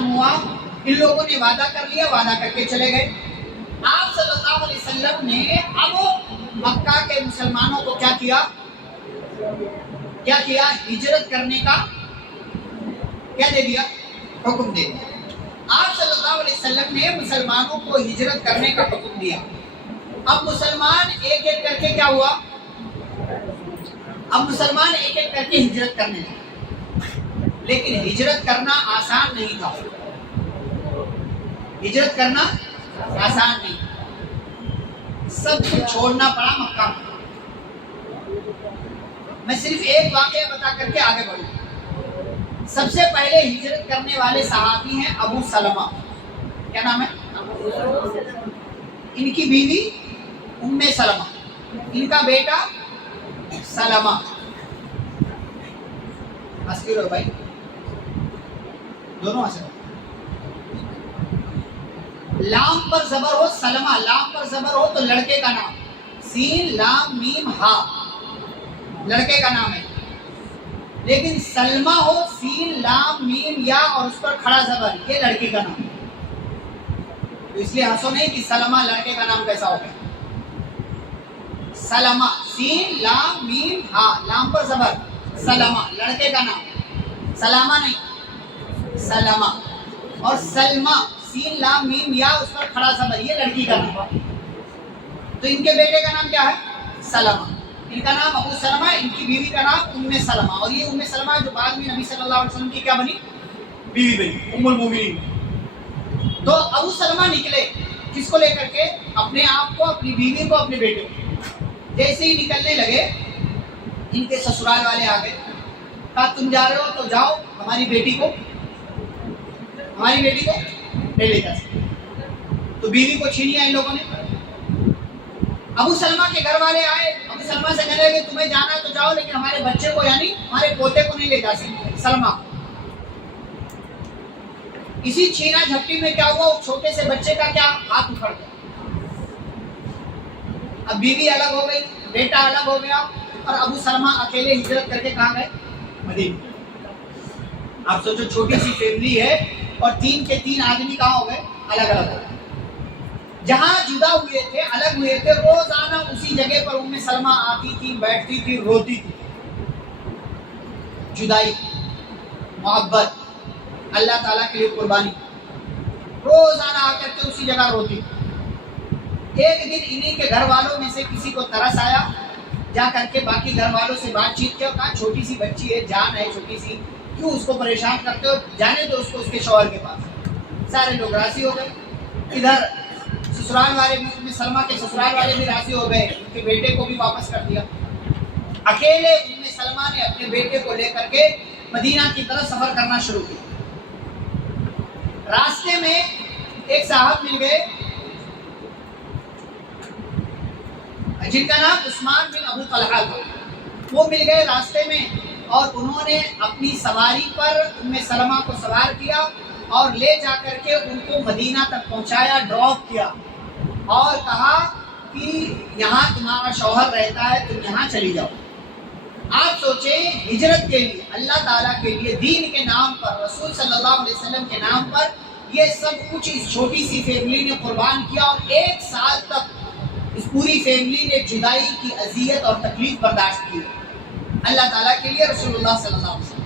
ختم ہوا، ان لوگوں نے وعدہ کر لیا، وعدہ کر کے چلے گئے۔ آپ صلی اللہ علیہ وسلم نے اب مکہ کے مسلمانوں کو کیا کیا؟ ہجرت کرنے کا کیا دے دیا؟ حکم دے دیا۔ آپ صلی اللہ علیہ وسلم نے مسلمانوں کو ہجرت کرنے کا حکم دیا۔ اب مسلمان ایک ایک کر کے کیا ہوا؟ اب مسلمان ایک ایک کر کے ہجرت کرنے لگے، لیکن ہجرت کرنا آسان نہیں تھا۔ ہجرت کرنا آسان نہیں، سب کچھ چھوڑنا پڑا مکہ میں۔ میں صرف ایک واقعہ بتا کر کے آگے بڑھوں۔ سب سے پہلے ہجرت کرنے والے صحابی ہیں ابو سلمہ۔ کیا نام ہے؟ ان کی بیوی ام سلمہ، ان کا بیٹا سلمہ۔ ہنستے رہو بھائی، دونوں ہنسے۔ لام پر زبر ہو سلمہ، لام پر زبر ہو تو لڑکے کا نام، سین لام میم ہا، لڑکے کا نام ہے۔ لیکن سلمہ ہو سین لام میم یا اور اس پر کھڑا زبر، یہ لڑکی کا نام ہے۔ تو اس لیے ہنسو نہیں کہ سلمہ لڑکے کا نام کیسا ہو گیا۔ سلمہ سین لام میم ہا، لام پر زبر، سلمہ لڑکے کا نام، سلامہ نہیں، سلمہ۔ اور سلمہ سین لام میم یا اس پر کھڑا زبر، یہ لڑکی کا نام۔ تو ان کے بیٹے کا نام کیا ہے؟ سلمہ۔ ان کا نام ابو سلمہ، ان کی بیوی کا نام ام سلمہ۔ اور یہ ام سلمہ جو بعد میں نبی صلی اللہ علیہ وسلم کی کیا بنی؟ بیوی بنی، ام المومنین۔ تو ابو سلمہ نکلے کس کو لے کر کے؟ اپنے آپ کو، اپنی بیوی کو، اپنے بیٹے کو۔ جیسے ہی نکلنے لگے ان کے سسرال والے آ گئے، کہا تم جا رہے ہو تو جاؤ، ہماری بیٹی کو نہیں لے جا سکتے۔ تو بیوی کو چھینیا ان لوگوں نے۔ ابو سلمہ کے گھر والے آئے، ابو سلمہ سے کہنے لگے تمہیں جانا ہے تو جاؤ، لیکن ہمارے بچے کو یعنی ہمارے پوتے کو نہیں لے جا سکتے، سلمہ۔ اسی چھینا جھپٹی میں کیا ہوا؟ اس چھوٹے سے بچے کا کیا ہاتھ اکھڑ گیا۔ اب بیوی الگ ہو گئی، بیٹا الگ ہو گیا، اور ابو سلمہ اکیلے ہجرت کر کے کہاں گئے؟ مدینہ۔ آپ سوچو چھوٹی سی فیملی ہے اور تین کے تین آدمی کہاں ہو گئے؟ الگ الگ ہو گئے۔ جہاں جدا ہوئے تھے، الگ ہوئے تھے، روزانہ اسی جگہ پر ام سلمہ آتی تھی، بیٹھتی تھی، روتی تھی۔ جدائی، محبت، اللہ تعالیٰ کے لیے قربانی، روزانہ آ کر کے اسی جگہ روتی تھی۔ ایک دن انہی کے گھر والوں میں سے کسی کو ترس آیا، جا کر کے باقی گھر والوں سے بات چیت کیا، کہا چھوٹی سی بچی ہے، جان ہے چھوٹی سی، کیوں اس کو پریشان کرتے ہو، جانے دو اس کو اس کے شوہر کے پاس۔ سارے لوگ راضی ہو گئے۔ ادھر سسرال والے بھی، ام سلمہ کے سسرال والے بھی راضی ہو گئے، ان کے بیٹے کو بھی واپس کر دیا۔ اکیلے ام سلمہ نے اپنے بیٹے کو لے کر کے مدینہ کی طرف سفر کرنا شروع کیا۔ راستے میں ایک صاحب مل گئے جن کا نام عثمان بن ابو طلحہ تھا۔ وہ مل گئے راستے میں، اور انہوں نے اپنی سواری پر ام سلمہ کو سوار کیا اور لے جا کر کے ان کو مدینہ تک پہنچایا، ڈراپ کیا، اور کہا کہ یہاں تمہارا شوہر رہتا ہے، تم یہاں چلی جاؤ۔ آپ سوچیں، ہجرت کے لیے، اللہ تعالیٰ کے لیے، دین کے نام پر، رسول صلی اللہ علیہ وسلم کے نام پر یہ سب کچھ اس چھوٹی سی فیملی نے قربان کیا، اور 1 سال تک اس پوری فیملی نے جدائی کی اذیت اور تکلیف برداشت کی اللہ تعالیٰ کے لیے، رسول اللہ صلی اللہ علیہ وسلم۔